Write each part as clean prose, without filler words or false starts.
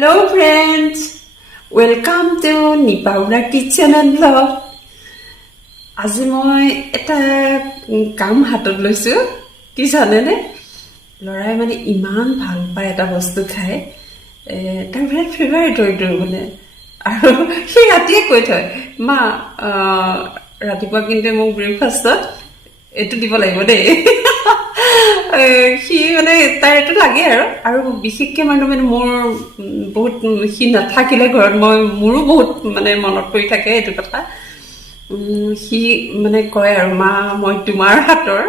Hello friends, welcome to Nipa kitchen and vlog. আজি মই এটা কাম হাতত লৈছো কি জানে নে লৰাই মানে ইমান ভাল পায় এটা বস্তু খায় তাৰ বহুত ফেভাৰিট হয়টো মানে আৰু সি ৰাতিয়ে কৈ থয় মা ৰাতিপুৱা কিন্তু মোক ব্ৰেকফাষ্টত এটো দিব লাগিব দেই সি মানে তাৰ এটো লাগে আৰু বিশেষকৈ মানে মোৰ বহুত সি নাথাকিলে ঘৰত মোৰো বহুত মানে মনত পৰি থাকে এটো কথা সি মানে কয় আৰু মা মই তোমাৰ হাতৰ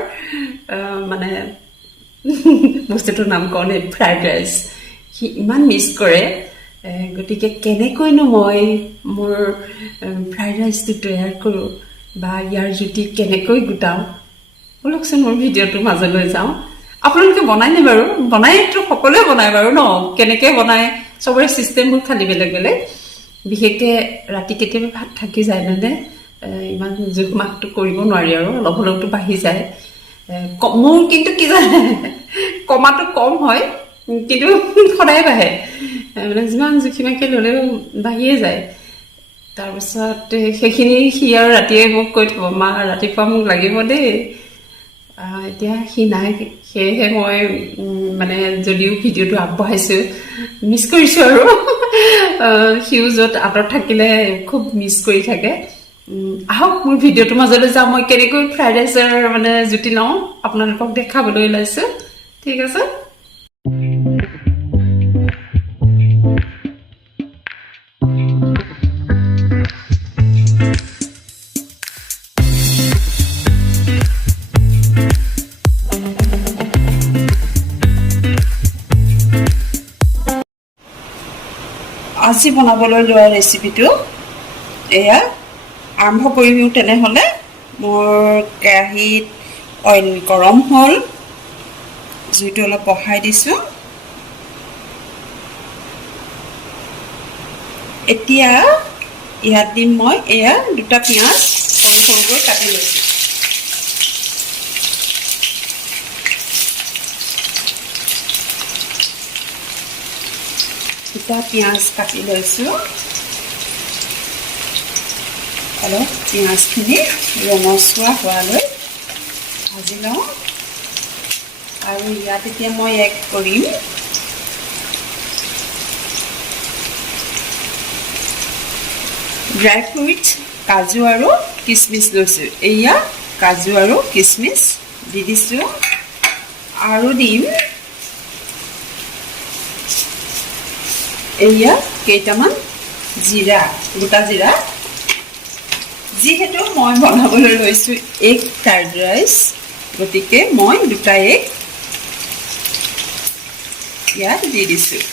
মানে বস্তুটোৰ নাম কনে ফ্ৰাইড ৰাইচ সি ইমান মিছ কৰে গতিকে কেনেকৈনো মই মোৰ ফ্ৰাইড ৰাইচটো তৈয়াৰ কৰোঁ বা ইয়াৰ জুতি কেনেকৈ গোটাওঁ বলকচোন মোৰ ভিডিঅ'টো মাজলৈ যাওঁ আপোনালোকে বনাইনে বাৰু বনাইতো সকলোৱে বনায় বাৰু ন কেনেকৈ বনায় চবৰে চিষ্টেমবোৰ খালি বেলেগ বেলেগ বিশেষকৈ ৰাতি কেতিয়াবা ভাত থাকি যায় মানে ইমান জোখ মাখটো কৰিব নোৱাৰি আৰু অলপ অলপটো বাঢ়ি যায় মোৰ কিন্তু কি জানে কমাটো কম হয় কিন্তু সদায় বাঢ়ে মানে যিমান জুখিমাকে ল'লেও বাঢ়িয়ে যায় তাৰপিছত সেইখিনি সি আৰু ৰাতিয়ে মোক কৈ থ'ব মা ৰাতিপুৱা মোক লাগিব দেই এতিয়া সি নাই সেয়েহে মই মানে যদিও ভিডিঅ'টো আগবঢ়াইছোঁ মিছ কৰিছোঁ আৰু সিও য'ত আঁতৰত থাকিলে খুব মিছ কৰি থাকে আহক মোৰ ভিডিঅ'টোৰ মাজলৈ যাওঁ মই কেনেকৈ ফ্ৰাইড ৰাইচৰ মানে জুতি লওঁ আপোনালোকক দেখাবলৈ ওলাইছোঁ ঠিক আছে আজি বনাবলৈ লোৱা ৰেচিপিটো এয়া আৰম্ভ কৰি দিওঁ তেনেহ'লে মোৰ কেৰাহীত অইল গৰম হ'ল জুইটো অলপ বঢ়াই দিছোঁ এতিয়া ইয়াত দিম মই এয়া দুটা পিঁয়াজ সৰু সৰুকৈ কাটি লৈছোঁ দুটা পিঁয়াজ কাটি লৈছোঁ অলপ পিঁয়াজখিনি ৰঙচুৱা হোৱালৈ ভাজি লওঁ আৰু ইয়াত এতিয়া মই এড কৰিম ড্ৰাই ফ্ৰুইটছ কাজু আৰু কিচমিচ লৈছোঁ এয়া কাজু আৰু কিচমিচ দি দিছোঁ আৰু দিম এয়া কেইটামান জিৰা গোটা জিৰা যিহেতু মই বনাবলৈ লৈছোঁ এগ ফ্ৰাইড ৰাইচ গতিকে মই দুটা এগ ইয়াত দি দিছোঁ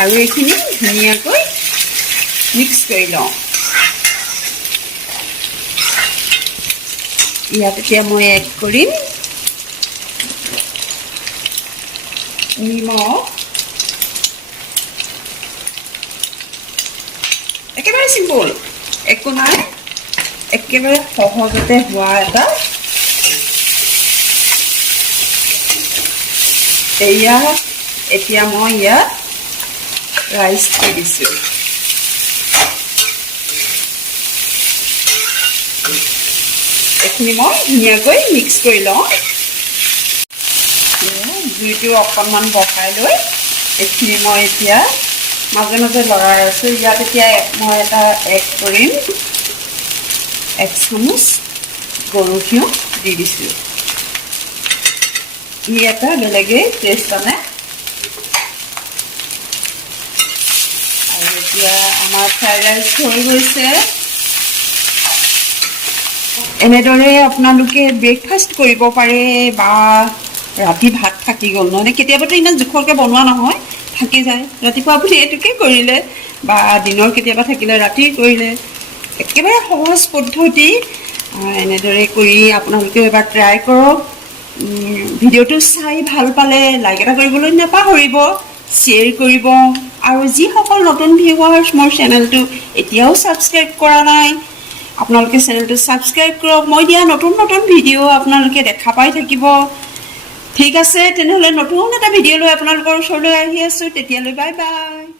আৰু এইখিনি ধুনীয়াকৈ মিক্স কৰি লওঁ ইয়াত এতিয়া মই এড কৰিম নিমখ একেবাৰে চিম্পল একো নাই একেবাৰে সহজতে হোৱা এটা এয়া এতিয়া মই ইয়াত ৰাইচ দি দিছোঁ এইখিনি মই ধুনীয়াকৈ মিক্স কৰি লওঁ জুইটো অকণমান বঢ়াই লৈ এইখিনি মই এতিয়া মাজে মাজে লৰাই আছোঁ ইয়াত এতিয়া মই এটা এড কৰিম 1 চামুচ গৰু ঘিউ দি দিছোঁ ই এটা বেলেগেই টেষ্ট আনে আৰু এতিয়া আমাৰ ফ্ৰাইড ৰাইচ হৈ গৈছে এনেদৰে আপোনালোকে ব্ৰেকফাষ্ট কৰিব পাৰে বা ৰাতি ভাত থাকি গ'ল নহ'লে কেতিয়াবাতো ইমান জোখৰকৈ বনোৱা নহয় থাকি যায় ৰাতিপুৱা আপুনি এইটোকে কৰিলে বা দিনৰ কেতিয়াবা থাকিলে ৰাতি কৰিলে একেবাৰে সহজ পদ্ধতি এনেদৰে কৰি আপোনালোকে এবাৰ ট্ৰাই কৰক ভিডিঅ'টো চাই ভাল পালে লাইক এটা কৰিবলৈ নাপাহৰিব শ্বেয়াৰ কৰিব আৰু যিসকল নতুন ভিউৱাৰ্ছ মোৰ চেনেলটো এতিয়াও ছাবস্ক্ৰাইব কৰা নাই আপোনালোকে চেনেলটো ছাবস্ক্ৰাইব কৰক মই দিয়া নতুন নতুন ভিডিঅ' আপোনালোকে দেখা পাই থাকিব ঠিক আছে তেনেহ'লে নতুন এটা ভিডিঅ' লৈ আপোনালোকৰ ওচৰলৈ আহি আছোঁ তেতিয়ালৈ বাই বাই